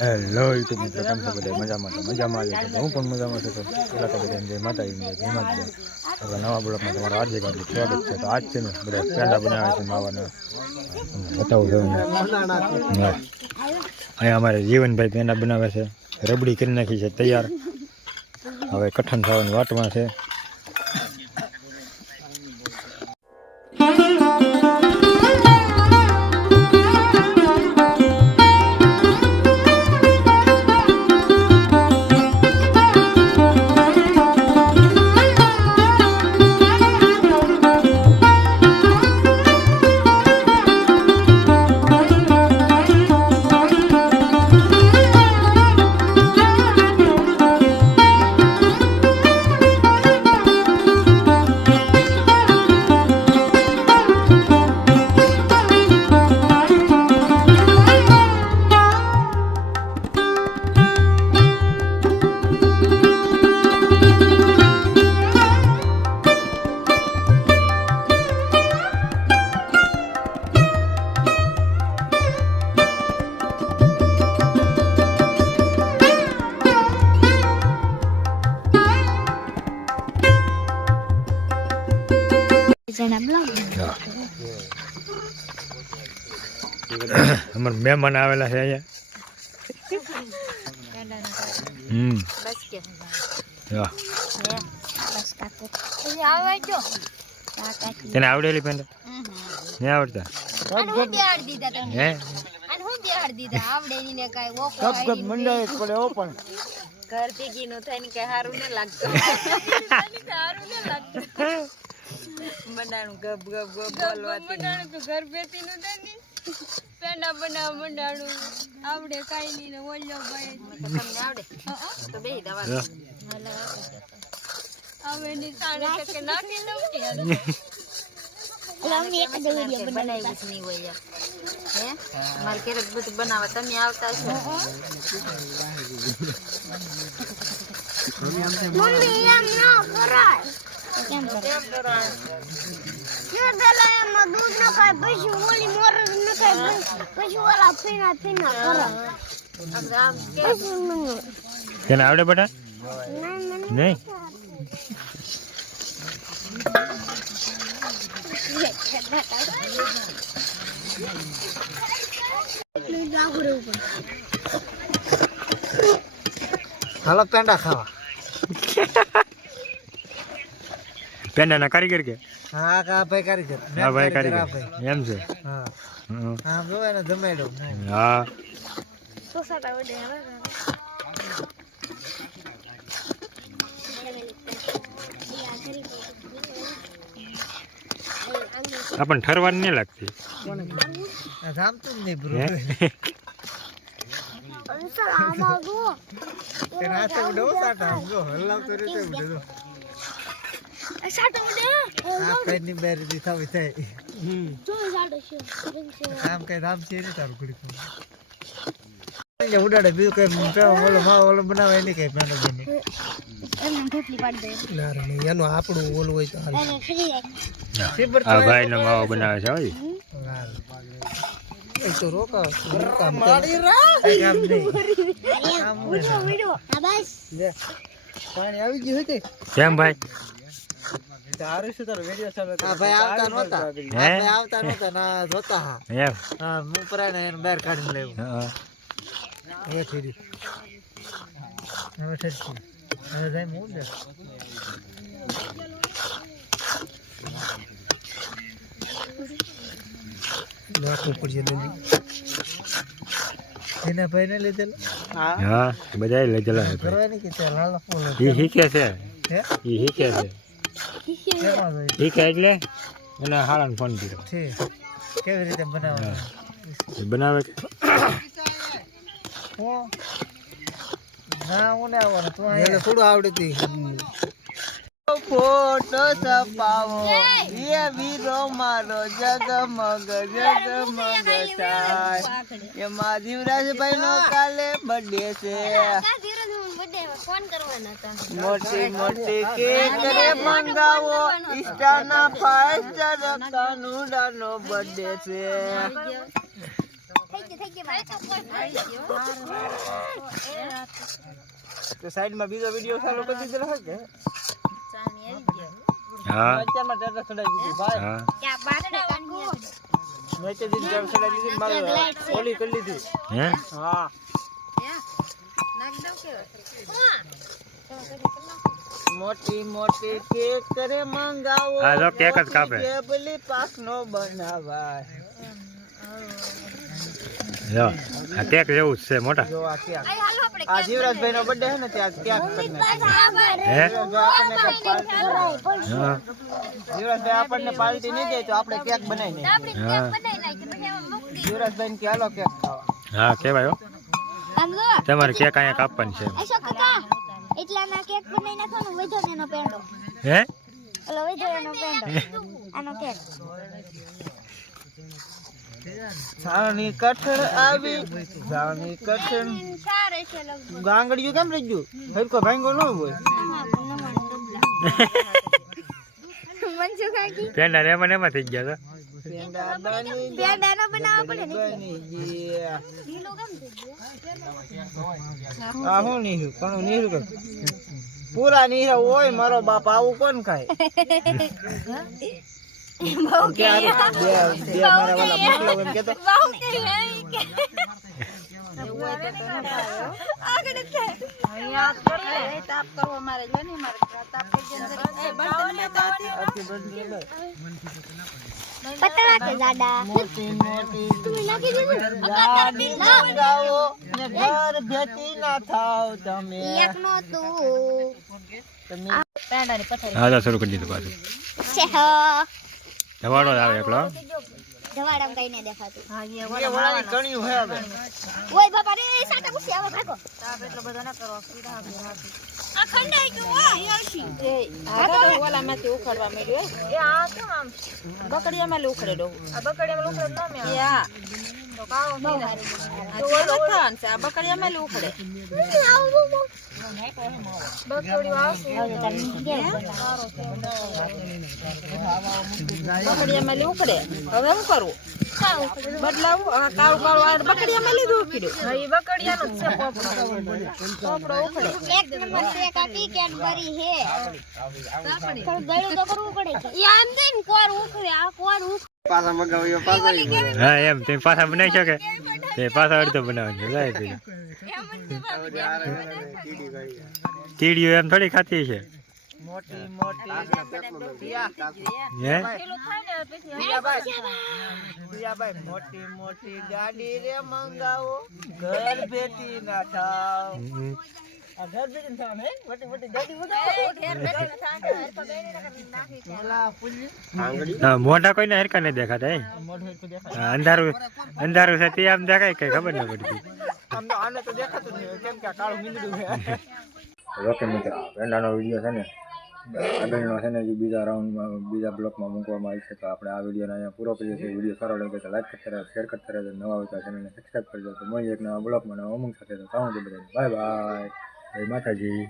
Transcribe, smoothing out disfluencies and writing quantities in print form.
Hello YouTube મિત્રો, કેમ છો બધા? મજામાં તો મજામાં જ છે. હું પણ મજામાં છું. તો પેલા તો બધા જય માતાજી, જય માતા. હવે નવા બ્લોગમાં તમારું હાર્દિક હાર્દિક સ્વાગત છે. તો આજ છે ને બધા પેંડા બનાવે છે માવાના, બતાવું છું. અહીંયા અમારે જીવનભાઈ પેંડા બનાવે છે. રબડી કરી નાખી છે તૈયાર. હવે કઠણ થવાનું વાટમાં છે. અમાર મહેમાન આવેલા છે અહીંયા. તને આવડેલી પેંડા નહીં આવડતા? ઘર ભેગી નું થઈને કઈ સારું ન લાગતું. મંડાણું ગબ ગબ ગબ બોલવાતી મંડાણું ઘર બેતી નું થાય ને પેંડા બનાવ મંડાણું આવડે કાઈ ની ને ઓલ્યો ભાઈ તમને આવડે તો બેહી દવા હવે ની સાણે કે નાખી લઉં કે લાવની એક વિડિયો બનાવી છે ની હોય હે માર કેરેક બધું બનાવવા તમે આવતા છો મમ્મી એમ ના કરાય કેમ કરાય ये दलाया में दूध न खाए पशु वाली मोर न खाए पशु वाला पीना पीना करा अब राम के तने आवडे बेटा? नहीं હાલો પેંડા ખાવા. પેંડા ના કારીગર કે? હા કા ભાઈ કારીગર. હા ભાઈ કારીગર એમ છે. હા આમ જો એને જમાડો. હા તો સાડા વડે આવે આપણ ઠરવાર નહીં લાગતી. જામતું નહીં બ્રો. અંસર આમાં જો તે રાતે ઉડો સાટા જો હલાવતો રીતે ઉડે જો. સાટો ઉડે આ પેની બેરી દી થાવી થાય. જો સાટો છે કામ કઈ રામ છે ને તારું ઘડી કો. એ ઉડાડે બીજું કઈ ઓલો માં ઓલો બનાવે નહીં કઈ પેંડો બની. એમને ઠેપલી પાડી દે. ના રે એનું આપણું ઓલું હોય તો હાલ. એને ફરી આ ભાઈ નો માવો બનાવે છે. હોય એ તો રોકા માડી રા કામ નહીં કામ વિડિયો આ બસ લે પાણી આવી ગયું છે કેમ ભાઈ? તારું શું તારો વિડિયો ચાલે? હા ભાઈ આવતા નહોતા. ભાઈ આવતા નહોતા ના જોતા હા એમ હા હું પરાને એને બહાર કાઢીને લેવું. હા એ ફેરી હવે ઠેરથી હવે જાય હું દે લાખો પડી લેલી એના ભાઈને લીધેલા. હા બધા લીધેલા છે. કરવાની કે ચાલ હાલો બોલો ઈ શીખે છે. હે ઈ શીખે છે. કેમાં જાય શીખે એટલે એના હાળાને ફોન કર્યો. છે કેવી રીતે બનાવવાનું બનાવે કે હું ના હું ને આવવાનું તું એને થોડું આવડતી. ફોટો છપાવો એ વીરો મારો જગમગ જગમગ થાય. એમાં જીવરાજભાઈ નો કાલે બર્થડે છે. ફોન કરવાનો હતો. મોટી મોટી કેક રે મંગાવો ઇન્સ્ટાના 5 સ્ટાર કાનુડાનો બર્થડે છે. તો સાઈડમાં બીજો વિડિયો ચાલુ કરી દીધો હે કે હા અત્યારમાં ટેટા ચડાવી દીધી ભાઈ હા મેં તે દીધી ટેટા ચડાવી દીધી મારે ઓલી કરી લીધી હે હા મોટી મોટી કેક કરે મંગાવો આ જો કેક જ કાપે ટેબલી પાકનો બનાવાય જો આ કેક જેવું જ છે મોટા જો આ કેક આ જીવરાજભાઈ નો બર્થડે હે ને ત્યાં કેક કરી હે જીવરાજભાઈ આપણને પાર્ટી નહીં દે તો આપણે કેક બનાવી દઈએ હા જીવરાજભાઈ કે હાલો કેક ખાવા હા કેવાય હો તમારે કેક અહીંયા કાપવાની છે એટલાના કેક બનાવી નાખવાનો વધો ને એનો પેંડો હે ઓલો વધો એનો પેંડો આનો કેક સાની કઠણ આવી સાની કઠણ સારે છે લગભગ ગાંગડિયું કેમ રહી ગયું હરકો ભાંગો ન હોય મનસુ કાકી પેંડા ને એમાં થઈ ગયા પેંડા બની પેંડા નો બનાવવા પડે ને બની ગયા ઢીલો કેમ થઈ ગયો આ હું નહીં કોણ નહીં કર પૂરા નહીં હોય મારો બાપ આવું કોણ ખાય કે આ બે મારા વાલા મોકલો એમ કેતો બહુ કે આગળ છે અહીંયા કરે તાપ કરવો મારે જો ને મારે તાપ થઈ જાય એ બર્તન મે તો પતલા કે જાડા મોટી મોટી તમે નાખી દીધું ગાડી મંગાવો ને ઘર ભેટી ના થાવ તમે એક નો તું તમે પેંડાની પથારી હા શરૂ કરી દીધું પાછું છે હો ધવાડો જ આવે એકલો ધવાડામ કઈ ને દેખાતું હા એ વળાની કણિયું હે હવે ઓય બાપા રે સાટા ગુસ્સે આવો ભાગો તાપ એટલો બધો ન કરો સીધા આ ખંડાઈ ગયું આ યાશી એ આ ઓલામાંથી ઉખડવા મળ્યો એ આ કેમ આમ બકડીયામાં ઉખડે દો આ બકડીયામાં ઉખડે ન મે યા તો કાળો નહીં તો ઓલો ખાન છે આ બકડીયામાં ઉખડે બકડી આવશે બકડીયામાં ઉખડે હવે શું કરવું બદલાવું આ કાળું કાળું આ બકડીયામાં લીધું ઉખડ્યું હા એ બકડીયાનો જ છે પોપડો ઉખડે એક નંબર છે કાકી કેડબરી હે થોડું ગળું તો કરવું પડે કે ઈ આમ દે ને કોર ઉખડે આ કોર પાછા મગાવ્યો પાછા હા એમ તમે પાછા બનાવી શકો તે પાછા અડધો બનાવજો લાય પી કીડીઓ એમ થોડી ખાતી છે મોટી મોટી હે ભાઈ મોટી મોટી ગાડી રે મંગાવો ઘર ભેટી ના થાવ આ ઘર ભેટી થાવ હે મોટી મોટી ગાડી મંગાવો ઘર ભેટી ના થાવ એલા પુલી હા મોઢા કોઈને હરકા નહીં દેખાતા હે મોઢે તો દેખાય હા, અંધારું છે તે આમ દેખાય કઈ ખબર ન પડતી આમ તો આને તો દેખાતું જ નહીં કેમ કે આ કાળું મીંદડું છે ઓકે મિત્ર પેંડાનો વિડીયો છે ને આગળનો છે ને જે બીજા રાઉન્ડમાં બીજા બ્લોકમાં મૂકવામાં આવી છે તો આપણે આ વિડીયોને અહીંયા પૂરો કરીએ છીએ વિડીયો સારો લાગે તો લાઈક કરતા રહો શેર કરતા રહેજો નવા હોય તો ચેનલને સબસ્ક્રાઈબ કરજો તો મળીએ એક નવા બ્લોકમાં નવા અમુક સાથે તો સાઉન્ડ બધા બાય બાય જય માતાજી